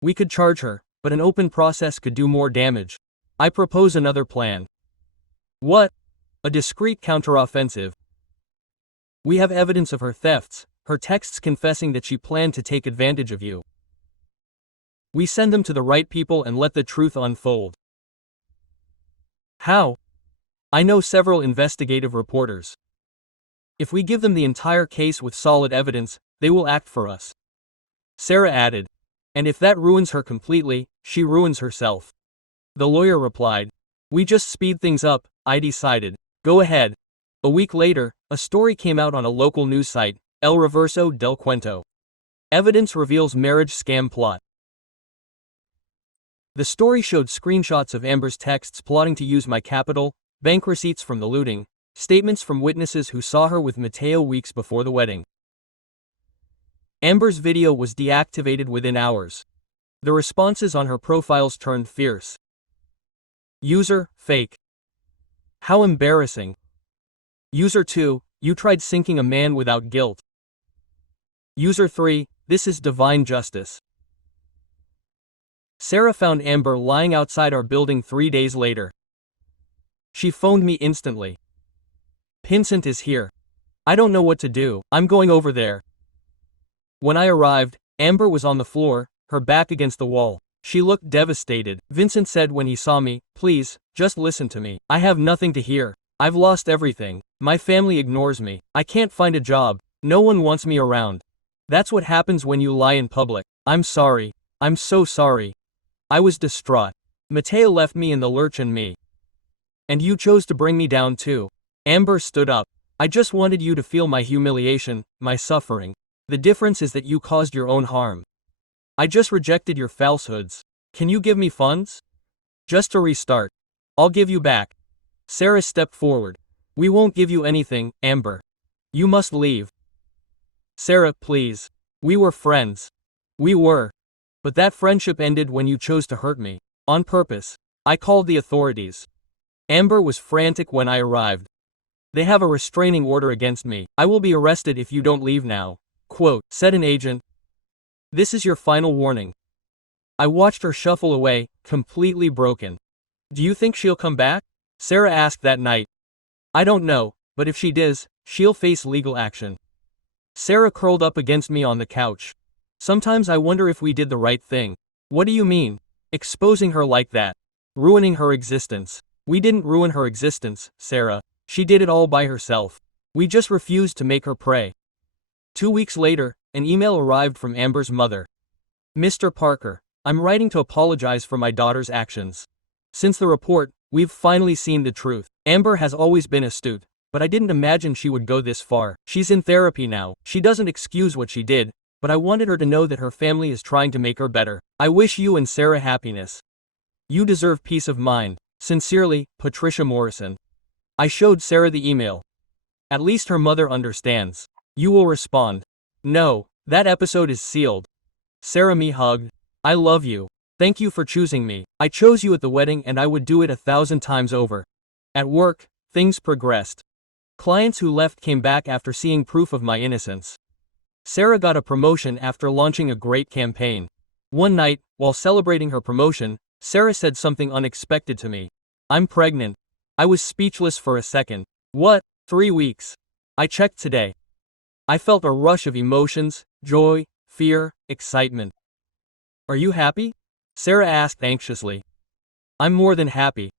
We could charge her, but an open process could do more damage. I propose another plan. What? A discreet counteroffensive. We have evidence of her thefts, her texts confessing that she planned to take advantage of you. We send them to the right people and let the truth unfold. How? I know several investigative reporters. If we give them the entire case with solid evidence, they will act for us. Sarah added. And if that ruins her completely, she ruins herself. The lawyer replied. We just speed things up, I decided. Go ahead. A week later, a story came out on a local news site, El Reverso del Cuento. Evidence reveals marriage scam plot. The story showed screenshots of Amber's texts plotting to use my capital, bank receipts from the looting, statements from witnesses who saw her with Mateo weeks before the wedding. Amber's video was deactivated within hours. The responses on her profiles turned fierce. User, fake. How embarrassing. User 2, you tried sinking a man without guilt. User 3, this is divine justice. Sarah found Amber lying outside our building 3 days later. She phoned me instantly. Vincent is here. I don't know what to do, I'm going over there. When I arrived, Amber was on the floor, her back against the wall. She looked devastated. Vincent said when he saw me, please, just listen to me. I have nothing to hear. I've lost everything. My family ignores me. I can't find a job. No one wants me around. That's what happens when you lie in public. I'm sorry. I'm so sorry. I was distraught. Mateo left me in the lurch and me. And you chose to bring me down too. Amber stood up. I just wanted you to feel my humiliation, my suffering. The difference is that you caused your own harm. I just rejected your falsehoods. Can you give me funds? Just to restart. I'll give you back. Sarah stepped forward. We won't give you anything, Amber. You must leave. Sarah, please. We were friends. We were. But that friendship ended when you chose to hurt me. On purpose. I called the authorities. Amber was frantic when I arrived. They have a restraining order against me. I will be arrested if you don't leave now. Quote, said an agent. This is your final warning. I watched her shuffle away, completely broken. Do you think she'll come back? Sarah asked that night. I don't know, but if she does, she'll face legal action. Sarah curled up against me on the couch. Sometimes I wonder if we did the right thing. What do you mean? Exposing her like that. Ruining her existence. We didn't ruin her existence, Sarah. She did it all by herself. We just refused to make her pray. 2 weeks later, an email arrived from Amber's mother. Mr. Parker, I'm writing to apologize for my daughter's actions. Since the report, we've finally seen the truth. Amber has always been astute, but I didn't imagine she would go this far. She's in therapy now. She doesn't excuse what she did, but I wanted her to know that her family is trying to make her better. I wish you and Sarah happiness. You deserve peace of mind. Sincerely, Patricia Morrison. I showed Sarah the email. At least her mother understands. You will respond. No, that episode is sealed. Sarah me hugged. I love you. Thank you for choosing me. I chose you at the wedding and I would do it 1,000 times over. At work, things progressed. Clients who left came back after seeing proof of my innocence. Sarah got a promotion after launching a great campaign. One night, while celebrating her promotion, Sarah said something unexpected to me. I'm pregnant. I was speechless for a second. What? 3 weeks. I checked today. I felt a rush of emotions, joy, fear, excitement. Are you happy? Sarah asked anxiously. I'm more than happy.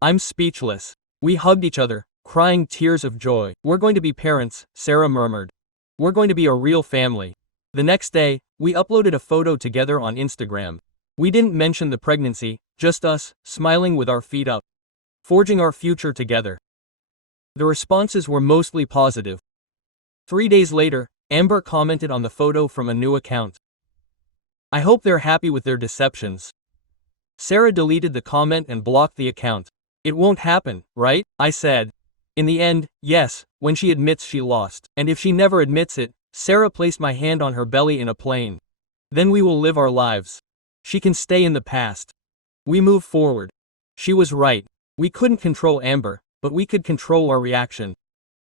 I'm speechless. We hugged each other, crying tears of joy. We're going to be parents, Sarah murmured. We're going to be a real family. The next day, we uploaded a photo together on Instagram. We didn't mention the pregnancy, just us, smiling with our feet up. Forging our future together. The responses were mostly positive. 3 days later, Amber commented on the photo from a new account. I hope they're happy with their deceptions. Sarah deleted the comment and blocked the account. It won't happen, right? I said. In the end, yes, when she admits she lost. And if she never admits it, Sarah placed my hand on her belly in a plane. Then we will live our lives. She can stay in the past. We move forward. She was right. We couldn't control Amber, but we could control our reaction.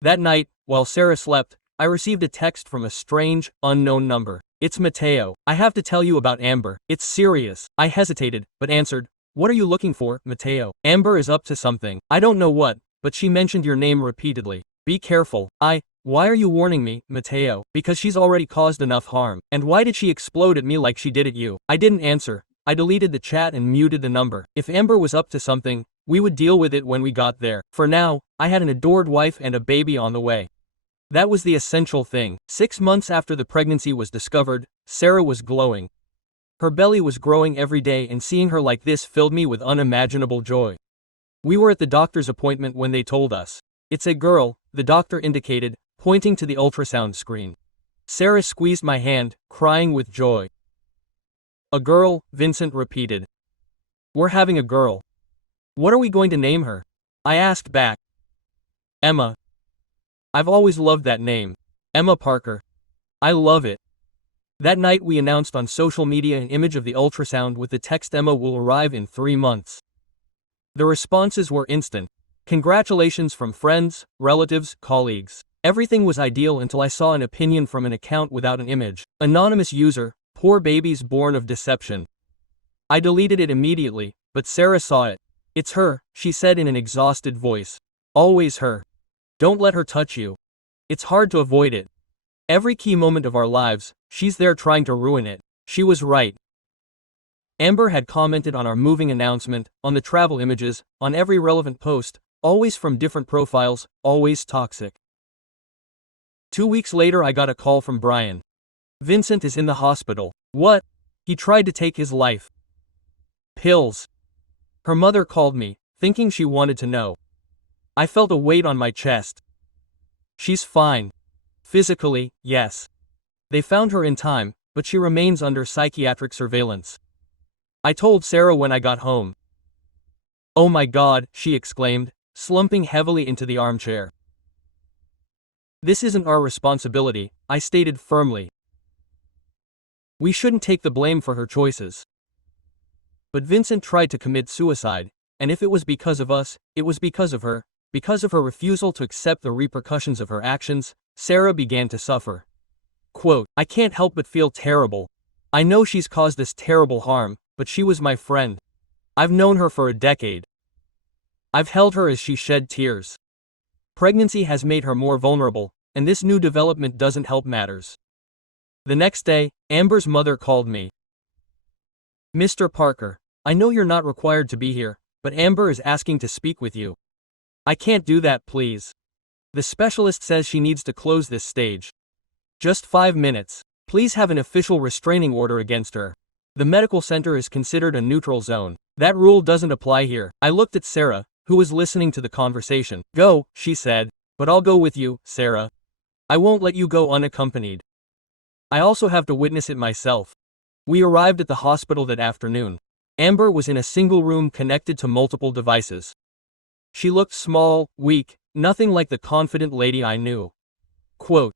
That night, while Sarah slept, I received a text from a strange, unknown number. It's Mateo. I have to tell you about Amber. It's serious. I hesitated, but answered. What are you looking for, Mateo? Amber is up to something. I don't know what, but she mentioned your name repeatedly. Be careful. Why are you warning me, Mateo? Because she's already caused enough harm. And why did she explode at me like she did at you? I didn't answer. I deleted the chat and muted the number. If Amber was up to something, we would deal with it when we got there. For now, I had an adored wife and a baby on the way. That was the essential thing. 6 months after the pregnancy was discovered, Sarah was glowing. Her belly was growing every day and seeing her like this filled me with unimaginable joy. We were at the doctor's appointment when they told us. It's a girl, the doctor indicated, pointing to the ultrasound screen. Sarah squeezed my hand, crying with joy. A girl, Vincent repeated. We're having a girl. What are we going to name her? I asked back. Emma. I've always loved that name. Emma Parker. I love it. That night we announced on social media an image of the ultrasound with the text Emma will arrive in 3 months. The responses were instant. Congratulations from friends, relatives, colleagues. Everything was ideal until I saw an opinion from an account without an image. Anonymous user, poor babies born of deception. I deleted it immediately, but Sarah saw it. It's her, she said in an exhausted voice. Always her. Don't let her touch you. It's hard to avoid it. Every key moment of our lives, she's there trying to ruin it. She was right. Amber had commented on our moving announcement, on the travel images, on every relevant post, always from different profiles, always toxic. 2 weeks later I got a call from Brian. Vincent is in the hospital. What? He tried to take his life. Pills. Her mother called me, thinking she wanted to know. I felt a weight on my chest. She's fine. Physically, yes. They found her in time, but she remains under psychiatric surveillance. I told Sarah when I got home. Oh my God, she exclaimed, slumping heavily into the armchair. This isn't our responsibility, I stated firmly. We shouldn't take the blame for her choices. But Vincent tried to commit suicide, and if it was because of us, it was because of her. Because of her refusal to accept the repercussions of her actions, Sarah began to suffer. Quote, I can't help but feel terrible. I know she's caused this terrible harm, but she was my friend. I've known her for a decade. I've held her as she shed tears. Pregnancy has made her more vulnerable, and this new development doesn't help matters. The next day, Amber's mother called me. Mr. Parker, I know you're not required to be here, but Amber is asking to speak with you. I can't do that, please. The specialist says she needs to close this stage. Just 5 minutes. Please have an official restraining order against her. The medical center is considered a neutral zone. That rule doesn't apply here. I looked at Sarah, who was listening to the conversation. Go, she said. But I'll go with you, Sarah. I won't let you go unaccompanied. I also have to witness it myself. We arrived at the hospital that afternoon. Amber was in a single room connected to multiple devices. She looked small, weak, nothing like the confident lady I knew. Quote,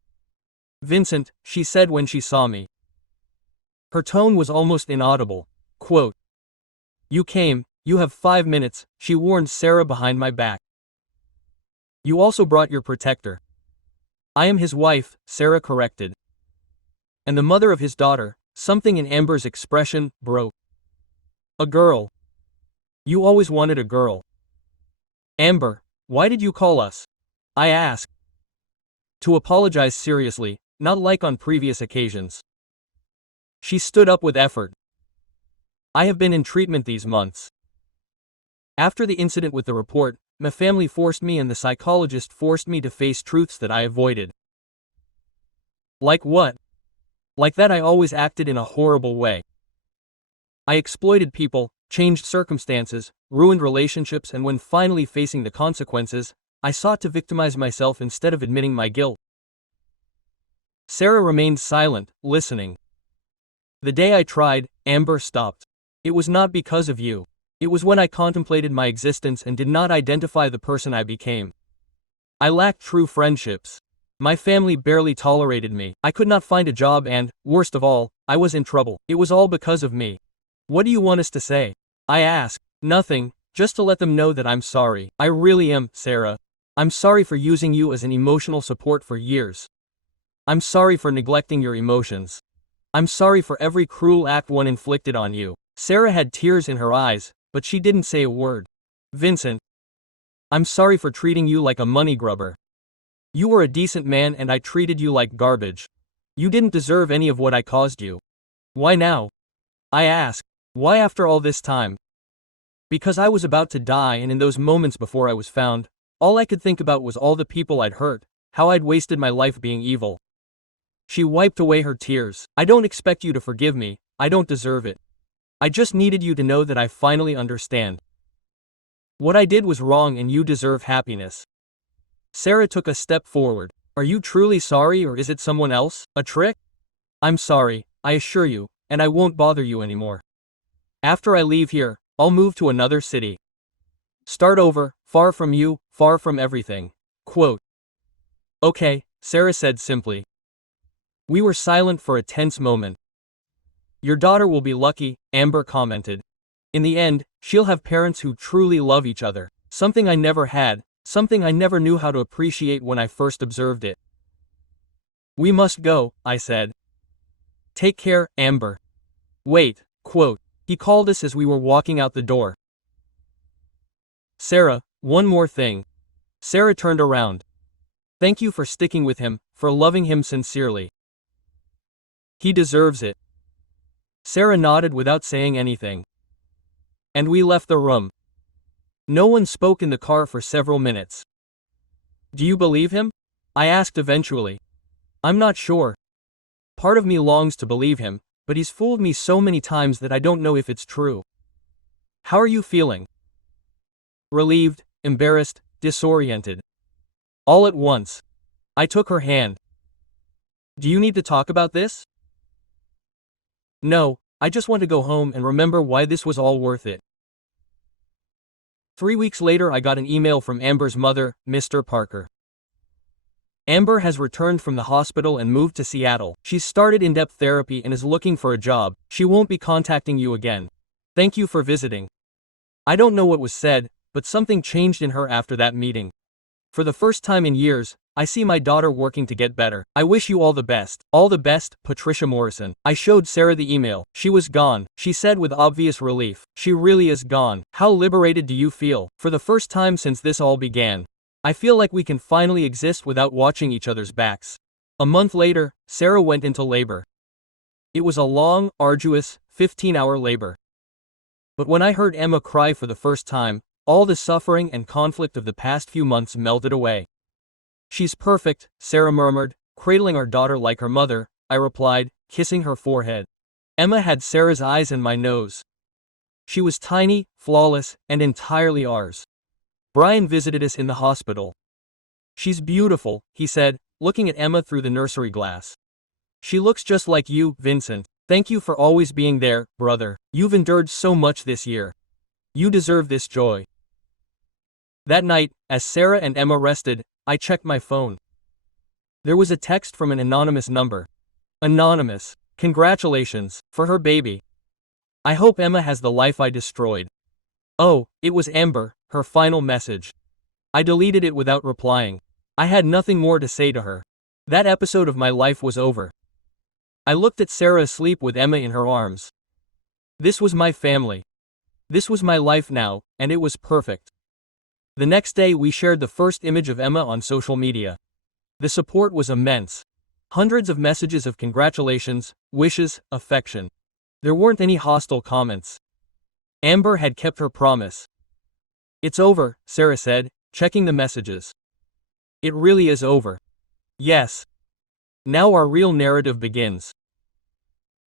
Vincent, she said when she saw me. Her tone was almost inaudible. Quote, you came, you have 5 minutes, she warned Sarah behind my back. You also brought your protector. I am his wife, Sarah corrected. And the mother of his daughter. Something in Amber's expression broke. A girl. You always wanted a girl. Amber, why did you call us? I asked. To apologize seriously, not like on previous occasions. She stood up with effort. I have been in treatment these months. After the incident with the report, my family forced me and the psychologist forced me to face truths that I avoided. Like what? Like that I always acted in a horrible way. I exploited people, changed circumstances, ruined relationships, and when finally facing the consequences, I sought to victimize myself instead of admitting my guilt. Sarah remained silent, listening. The day I tried, Amber stopped. It was not because of you. It was when I contemplated my existence and did not identify the person I became. I lacked true friendships. My family barely tolerated me. I could not find a job and, worst of all, I was in trouble. It was all because of me. What do you want us to say? I asked. Nothing, just to let them know that I'm sorry. I really am, Sarah. I'm sorry for using you as an emotional support for years. I'm sorry for neglecting your emotions. I'm sorry for every cruel act one inflicted on you. Sarah had tears in her eyes, but she didn't say a word. Vincent, I'm sorry for treating you like a money grubber. You were a decent man and I treated you like garbage. You didn't deserve any of what I caused you. Why now? I asked. Why after all this time? Because I was about to die, and in those moments before I was found, all I could think about was all the people I'd hurt, how I'd wasted my life being evil. She wiped away her tears. I don't expect you to forgive me, I don't deserve it. I just needed you to know that I finally understand. What I did was wrong and you deserve happiness. Sarah took a step forward. Are you truly sorry, or is it someone else? A trick? I'm sorry, I assure you, and I won't bother you anymore. After I leave here, I'll move to another city. Start over, far from you, far from everything. Quote. Okay, Sarah said simply. We were silent for a tense moment. Your daughter will be lucky, Amber commented. In the end, she'll have parents who truly love each other. Something I never had, something I never knew how to appreciate when I first observed it. We must go, I said. Take care, Amber. Wait, quote. He called us as we were walking out the door. Sarah, one more thing. Sarah turned around. Thank you for sticking with him, for loving him sincerely. He deserves it. Sarah nodded without saying anything. And we left the room. No one spoke in the car for several minutes. Do you believe him? I asked eventually. I'm not sure. Part of me longs to believe him, but he's fooled me so many times that I don't know if it's true. How are you feeling? Relieved, embarrassed, disoriented. All at once. I took her hand. Do you need to talk about this? No, I just want to go home and remember why this was all worth it. 3 weeks later I got an email from Amber's mother, Mr. Parker. Amber has returned from the hospital and moved to Seattle. She's started in-depth therapy and is looking for a job. She won't be contacting you again. Thank you for visiting. I don't know what was said, but something changed in her after that meeting. For the first time in years, I see my daughter working to get better. I wish you all the best. All the best, Patricia Morrison. I showed Sarah the email. She was gone, she said with obvious relief. She really is gone. How liberated do you feel? For the first time since this all began, I feel like we can finally exist without watching each other's backs. A month later, Sarah went into labor. It was a long, arduous, 15-hour labor. But when I heard Emma cry for the first time, all the suffering and conflict of the past few months melted away. She's perfect, Sarah murmured, cradling our daughter like her mother, I replied, kissing her forehead. Emma had Sarah's eyes and my nose. She was tiny, flawless, and entirely ours. Brian visited us in the hospital. She's beautiful, he said, looking at Emma through the nursery glass. She looks just like you, Vincent. Thank you for always being there, brother. You've endured so much this year. You deserve this joy. That night, as Sarah and Emma rested, I checked my phone. There was a text from an anonymous number. Anonymous. Congratulations, for her baby. I hope Emma has the life I destroyed. Oh, it was Amber, her final message. I deleted it without replying. I had nothing more to say to her. That episode of my life was over. I looked at Sarah asleep with Emma in her arms. This was my family. This was my life now, and it was perfect. The next day we shared the first image of Emma on social media. The support was immense. Hundreds of messages of congratulations, wishes, affection. There weren't any hostile comments. Amber had kept her promise. It's over, Sarah said, checking the messages. It really is over. Yes. Now our real narrative begins.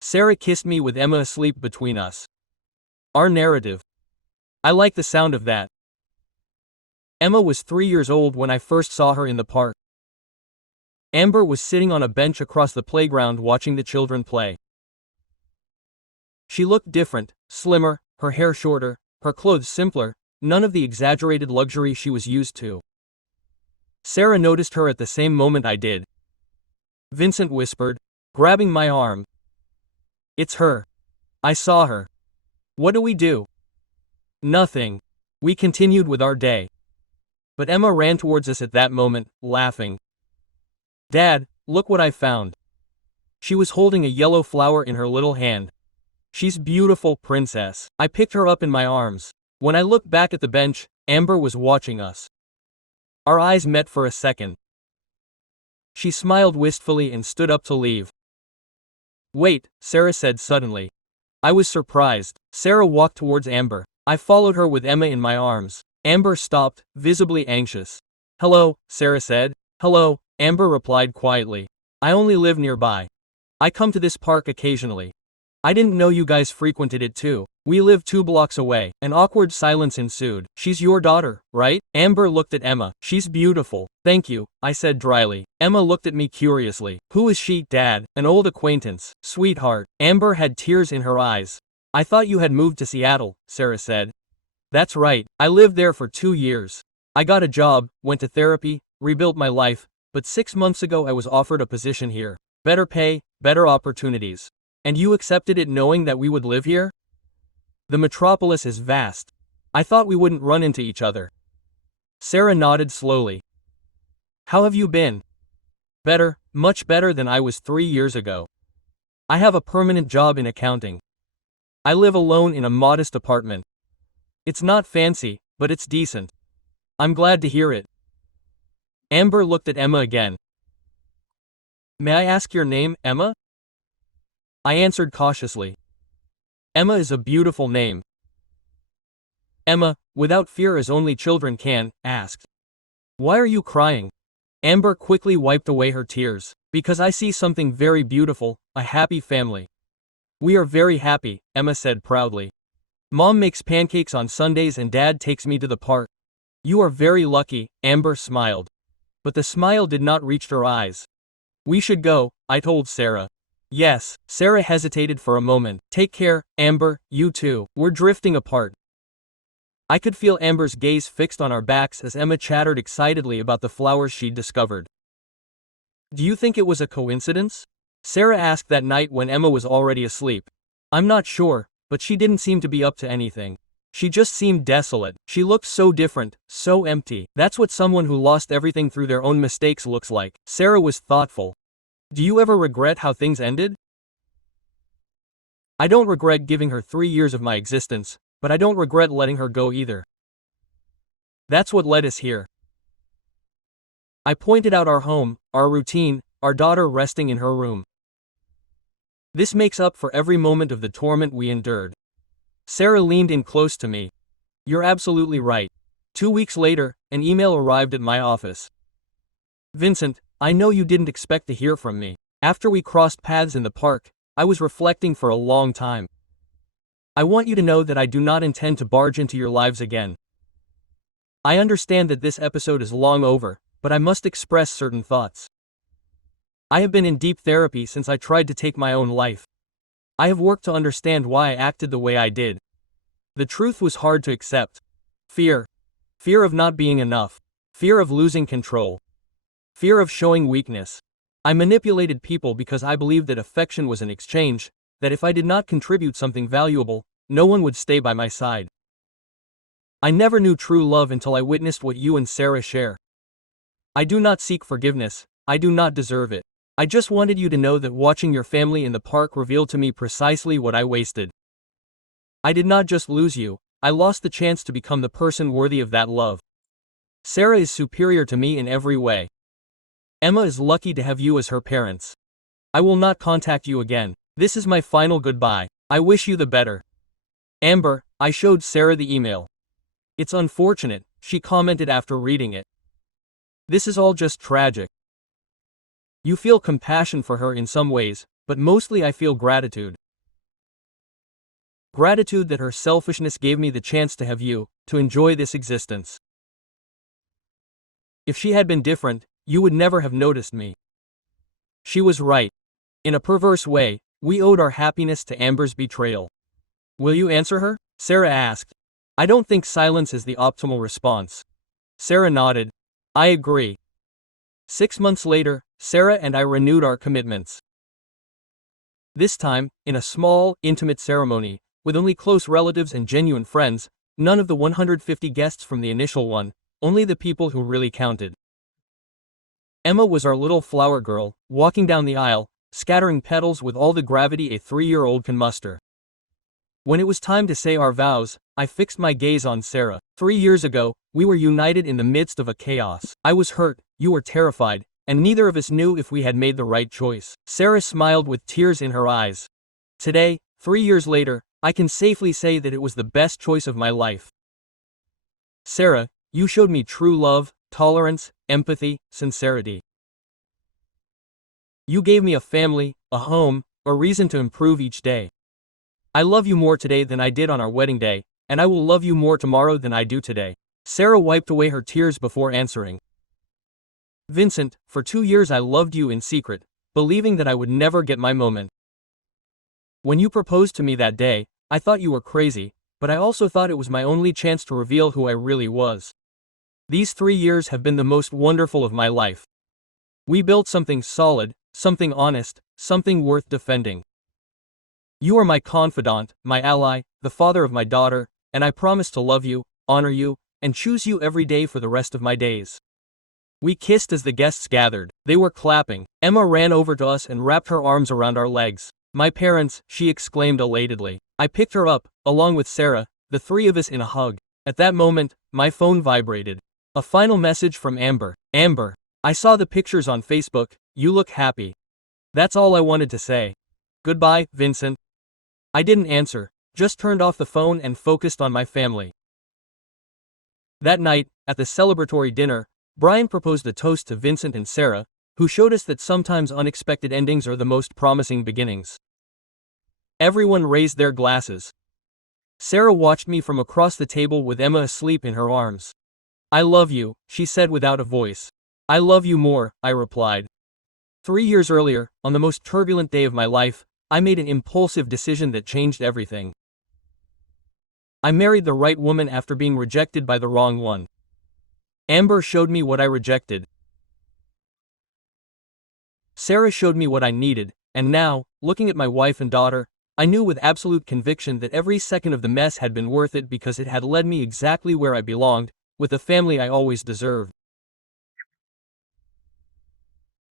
Sarah kissed me with Emma asleep between us. Our narrative. I like the sound of that. Emma was 3 years old when I first saw her in the park. Amber was sitting on a bench across the playground watching the children play. She looked different, slimmer, her hair shorter, her clothes simpler, none of the exaggerated luxury she was used to. Sarah noticed her at the same moment I did. Vincent whispered, grabbing my arm. It's her. I saw her. What do we do? Nothing. We continued with our day. But Emma ran towards us at that moment, laughing. Dad, look what I found. She was holding a yellow flower in her little hand. She's beautiful, princess. I picked her up in my arms. When I looked back at the bench, Amber was watching us. Our eyes met for a second. She smiled wistfully and stood up to leave. Wait, Sarah said suddenly. I was surprised. Sarah walked towards Amber. I followed her with Emma in my arms. Amber stopped, visibly anxious. Hello, Sarah said. Hello, Amber replied quietly. I only live nearby. I come to this park occasionally. I didn't know you guys frequented it too. We live 2 blocks away. An awkward silence ensued. She's your daughter, right? Amber looked at Emma. She's beautiful. Thank you, I said dryly. Emma looked at me curiously. Who is she, Dad? An old acquaintance. Sweetheart. Amber had tears in her eyes. I thought you had moved to Seattle, Sarah said. That's right. I lived there for 2 years. I got a job, went to therapy, rebuilt my life, but 6 months ago I was offered a position here. Better pay, better opportunities. And you accepted it knowing that we would live here? The metropolis is vast. I thought we wouldn't run into each other. Sarah nodded slowly. How have you been? Better, much better than I was 3 years ago. I have a permanent job in accounting. I live alone in a modest apartment. It's not fancy, but it's decent. I'm glad to hear it. Amber looked at Emma again. May I ask your name, Emma? I answered cautiously. Emma is a beautiful name. Emma, without fear as only children can, asked. Why are you crying? Amber quickly wiped away her tears. Because I see something very beautiful, a happy family. We are very happy, Emma said proudly. Mom makes pancakes on Sundays and Dad takes me to the park. You are very lucky, Amber smiled. But the smile did not reach her eyes. We should go, I told Sarah. Yes, Sarah hesitated for a moment. Take care, Amber, you too. We're drifting apart. I could feel Amber's gaze fixed on our backs as Emma chattered excitedly about the flowers she'd discovered. Do you think it was a coincidence? Sarah asked that night when Emma was already asleep. I'm not sure, but she didn't seem to be up to anything. She just seemed desolate. She looked so different, so empty. That's what someone who lost everything through their own mistakes looks like. Sarah was thoughtful. Do you ever regret how things ended? I don't regret giving her 3 years of my existence, but I don't regret letting her go either. That's what led us here. I pointed out our home, our routine, our daughter resting in her room. This makes up for every moment of the torment we endured. Sarah leaned in close to me. You're absolutely right. 2 weeks later, an email arrived at my office. Vincent, I know you didn't expect to hear from me. After we crossed paths in the park, I was reflecting for a long time. I want you to know that I do not intend to barge into your lives again. I understand that this episode is long over, but I must express certain thoughts. I have been in deep therapy since I tried to take my own life. I have worked to understand why I acted the way I did. The truth was hard to accept. Fear. Fear of not being enough. Fear of losing control. Fear of showing weakness. I manipulated people because I believed that affection was an exchange, that if I did not contribute something valuable, no one would stay by my side. I never knew true love until I witnessed what you and Sarah share. I do not seek forgiveness, I do not deserve it. I just wanted you to know that watching your family in the park revealed to me precisely what I wasted. I did not just lose you, I lost the chance to become the person worthy of that love. Sarah is superior to me in every way. Emma is lucky to have you as her parents. I will not contact you again. This is my final goodbye. I wish you the better. Amber, I showed Sarah the email. It's unfortunate, she commented after reading it. This is all just tragic. You feel compassion for her in some ways, but mostly I feel gratitude. Gratitude that her selfishness gave me the chance to have you, to enjoy this existence. If she had been different, you would never have noticed me. She was right. In a perverse way, we owed our happiness to Amber's betrayal. Will you answer her? Sarah asked. I don't think silence is the optimal response. Sarah nodded. I agree. 6 months later, Sarah and I renewed our commitments. This time, in a small, intimate ceremony, with only close relatives and genuine friends, none of the 150 guests from the initial one, only the people who really counted. Emma was our little flower girl, walking down the aisle, scattering petals with all the gravity a 3-year-old can muster. When it was time to say our vows, I fixed my gaze on Sarah. 3 years ago, we were united in the midst of a chaos. I was hurt, you were terrified, and neither of us knew if we had made the right choice. Sarah smiled with tears in her eyes. Today, 3 years later, I can safely say that it was the best choice of my life. Sarah, you showed me true love, tolerance, empathy, sincerity. You gave me a family, a home, a reason to improve each day. I love you more today than I did on our wedding day, and I will love you more tomorrow than I do today. Sarah wiped away her tears before answering. Vincent, for 2 years I loved you in secret, believing that I would never get my moment. When you proposed to me that day, I thought you were crazy, but I also thought it was my only chance to reveal who I really was. These 3 years have been the most wonderful of my life. We built something solid, something honest, something worth defending. You are my confidant, my ally, the father of my daughter, and I promise to love you, honor you, and choose you every day for the rest of my days. We kissed as the guests gathered. They were clapping. Emma ran over to us and wrapped her arms around our legs. My parents, she exclaimed elatedly. I picked her up, along with Sarah, the 3 of us in a hug. At that moment, my phone vibrated. A final message from Amber. Amber, I saw the pictures on Facebook, you look happy. That's all I wanted to say. Goodbye, Vincent. I didn't answer, just turned off the phone and focused on my family. That night, at the celebratory dinner, Brian proposed a toast to Vincent and Sarah, who showed us that sometimes unexpected endings are the most promising beginnings. Everyone raised their glasses. Sarah watched me from across the table with Emma asleep in her arms. I love you, she said without a voice. I love you more, I replied. 3 years earlier, on the most turbulent day of my life, I made an impulsive decision that changed everything. I married the right woman after being rejected by the wrong one. Amber showed me what I rejected. Sarah showed me what I needed, and now, looking at my wife and daughter, I knew with absolute conviction that every second of the mess had been worth it because it had led me exactly where I belonged, with the family I always deserved.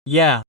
Yeah,